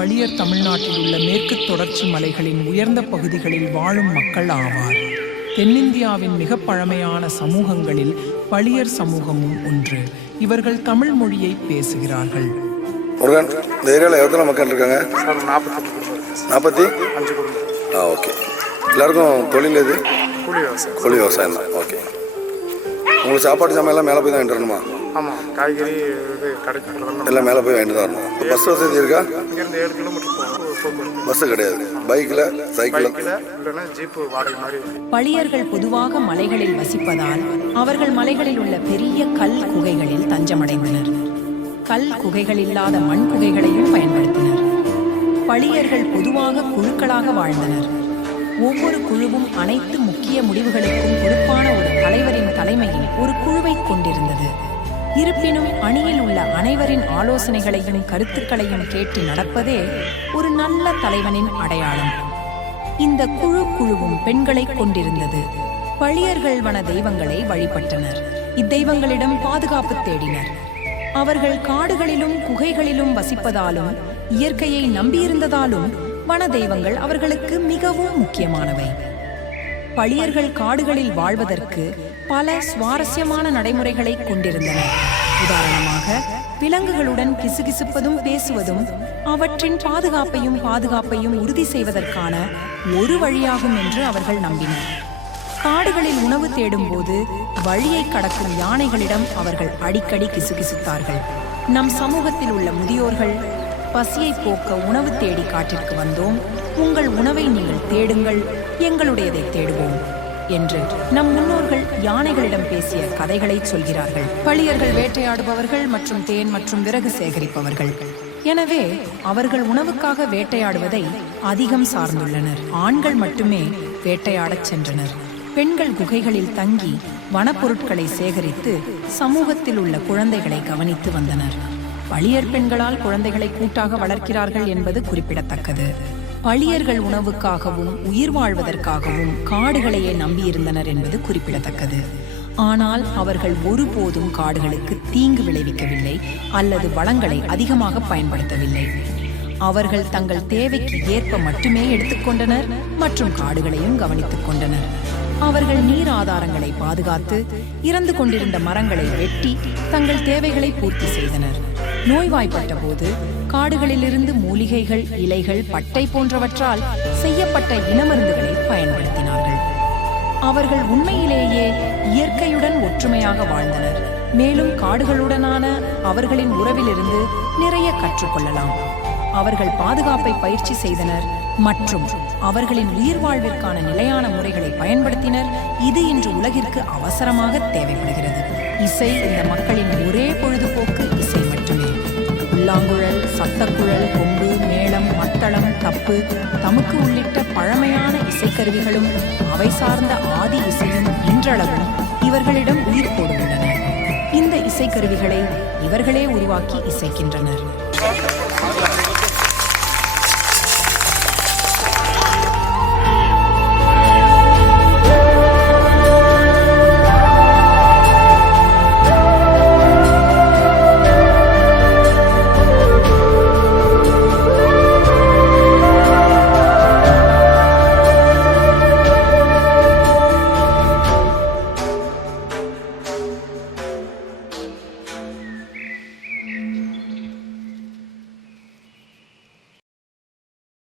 பளியர் தமிழ்நாட்டில் உள்ள மேற்கு தொடர்ச்சி மலைகளின் உயர்ந்த பகுதிகளில் வாழும் மக்கள் ஆவார். தென்னிந்தியாவின் மிக பழமையான சமூகங்களில் பளியர் சமூகமும் ஒன்று. இவர்கள் தமிழ் மொழியை பேசுகிறார்கள். முருகன், இந்த ஏரியாவில் எவ்வளோ மக்கள் இருக்காங்க? 45 குடும்பம். ஓகே. எல்லாருக்கும் தொழில் எது? கூலி விவசாயம் தான். ஓகே. உங்களுக்கு சாப்பாடு சாமான் எல்லாம் மேலே போய் தான் வாங்கிட்டு வரணுமா? ஆமாம், காய்கறி கிடைக்கும் எல்லாம் மேலே போய் வாங்கிட்டு தான் வரணும். பஸ் வசதி இருக்கா? இங்கேருந்து 7 கிலோமீட்டர் போகணும். பஸ்ஸு கிடையாது. பைக்கில், சைக்கிளில் இல்லைன்னா ஜீப்பு வாடகை மாதிரி. பளியர்கள் பொதுவாக மலைகளில் வசிப்பதால் அவர்கள் மலைகளில் உள்ள பெரிய கல் குகைகளில் தஞ்சமடைந்தனர். கல் குகைகள் இல்லாத மண் குகைகளையும் பயன்படுத்தினர். பளியர்கள் பொதுவாக குழுக்களாக வாழ்ந்தனர். ஒவ்வொரு குழுவும் அனைத்து முக்கிய முடிவுகளுக்கும் பொறுப்பான ஒரு தலைவரின் தலைமையில் ஒரு குழுவை கொண்டிருந்தது. இருப்பினும் அணியில் உள்ள அனைவரின் ஆலோசனைகளையும் கருத்துக்களையும் கேட்டு நடப்பதே ஒரு நல்ல தலைவனின் அடையாளம். இந்த குழுவும் பெண்களை கொண்டிருந்தது. பளியர்கள் வன தெய்வங்களை வழிபட்டனர். இத்தெய்வங்களிடம் பாதுகாப்பு தேடினர். அவர்கள் காடுகளிலும் குகைகளிலும் வசிப்பதாலும் இயற்கையை நம்பியிருந்ததாலும் வன தெய்வங்கள் அவர்களுக்கு மிகவும் முக்கியமானவை. பளியர்கள் காடுகளில் வாழ்வதற்கு பல சுவாரஸ்யமான நடைமுறைகளை கொண்டிருந்தனர். உதாரணமாக, விலங்குகளுடன் கிசுகிசுப்பதும் பேசுவதும் அவற்றின் பாதுகாப்பையும் உறுதி செய்வதற்கான ஒரு வழியாகும் என்று அவர்கள் நம்பினர். காடுகளில் உணவு தேடும் போது வழியை கடக்கும் யானைகளிடம் அவர்கள் அடிக்கடி கிசுகிசுத்தார்கள். நம் சமூகத்தில் உள்ள முதியோர்கள், பசியை போக்க உணவு தேடி காட்டிற்கு வந்தோம், உங்கள் உணவை நீங்கள் தேடுங்கள், எங்களுடையதை தேடுவோம் என்று நம் முன்னோர்கள் யானைகளிடம் பேசிய கதைகளை சொல்கிறார்கள். பளியர்கள் வேட்டையாடுபவர்கள் மற்றும் தேன் மற்றும் விறகு சேகரிப்பவர்கள். எனவே அவர்கள் உணவுக்காக வேட்டையாடுவதை அதிகம் சார்ந்துள்ளனர். ஆண்கள் மட்டுமே வேட்டையாடச் சென்றனர். பெண்கள் குகைகளில் தங்கி வனப்பொருட்களை சேகரித்து சமூகத்தில் உள்ள குழந்தைகளை கவனித்து வந்தனர். பளியர் பெண்களால் குழந்தைகளை கூட்டாக வளர்க்கிறார்கள் என்பது குறிப்பிடத்தக்கது. பளியர்கள் உணவுக்காகவும் உயிர் வாழ்வதற்காகவும் காடுகளையே நம்பியிருந்தனர் என்பது குறிப்பிடத்தக்கது. ஆனால் அவர்கள் ஒருபோதும் காடுகளுக்கு தீங்கு விளைவிக்கவில்லை அல்லது வளங்களை அதிகமாக பயன்படுத்தவில்லை. அவர்கள் தங்கள் தேவைக்கு ஏற்ப மட்டுமே எடுத்துக்கொண்டனர் மற்றும் காடுகளையும் கவனித்துக் கொண்டனர். அவர்கள் நீர் ஆதாரங்களை பாதுகாத்து இறந்து கொண்டிருந்த மரங்களை வெட்டி தங்கள் தேவைகளை பூர்த்தி செய்தனர். நோய்வாய்ப்பட்ட போது காடுகளிலிருந்து மூலிகைகள், இலைகள், பட்டை போன்றவற்றால் செய்யப்பட்ட இனமருந்துகளை பயன்படுத்தினார்கள். அவர்கள் உண்மையிலேயே இயற்கையுடன் ஒற்றுமையாக வாழ்ந்தனர். மேலும் காடுகளுடனான அவர்களின் உறவிலிருந்து நிறைய கற்றுக்கொள்ளலாம். அவர்கள் பாதுகாப்பை பயிற்சி செய்தனர் மற்றும் அவர்களின் உயிர் வாழ்விற்கான நிலையான முறைகளை பயன்படுத்தினர். இது இன்று உலகிற்கு அவசரமாக தேவைப்படுகிறது. இசை இந்த மக்களின் ஒரே பொழுதுபோக்கு இசை மட்டுமே. புல்லாங்குழல், சத்தக்குழல், கொம்பு, மேளம், மத்தளம், தப்பு, தமுக்கு உள்ளிட்ட பழமையான இசைக்கருவிகளும் அவை சார்ந்த ஆதி இசையும் இன்றளவும் இவர்களிடம் உயிர் போடுகின்றன. இந்த இசைக்கருவிகளை இவர்களே உருவாக்கி இசைக்கின்றனர்.